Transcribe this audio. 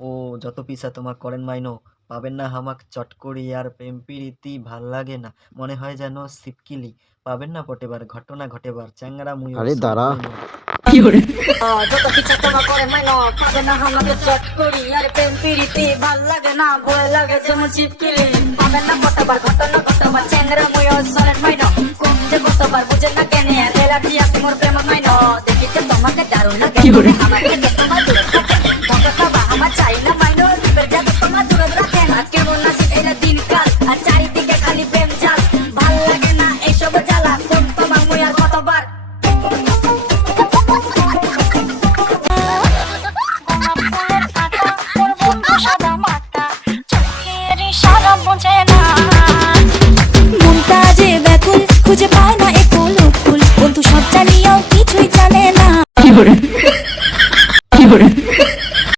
ও যত পিছা তোমাক করেন মাইনো পাবেন না হামাক চট করি আর প্রেম প্রীতি ভাল লাগে না মনে হয় যেন সিপকিলি পাবেন না পটেবার ঘটনা ঘটেবার চ্যাংরা মুই আরে দাঁড়া। যত পিছা তোমার করে মাইনো পাবে না আমাকে চট করি আর প্রেম প্রীতি ভাল লাগে না ভয় লাগে যেমন চিপকিলি পাবে না কতবার ঘটনা কতবার চ্যাংরা মুইও সলেট মাইনো কোন যে কতবার বুঝে না কেন রেলা কি আছে মোর প্রেম মাইনো দেখিতে তোমাকে দারুণ লাগে আমাকে তোমার দূরে থাকে কথা আমার চাই না মাইনো দিবের যাতে তোমার দূরে রাখে না কেমন আছে এটা দিনকাল আর চারিদিকে খালি প্রেম জাল ভাল লাগে না এইসব জ্বালা কোন তোমার মুই আর কতবার খুঁজে পায় না একুল উকুল বন্ধু সব জানিয়েও কিছুই জানে না।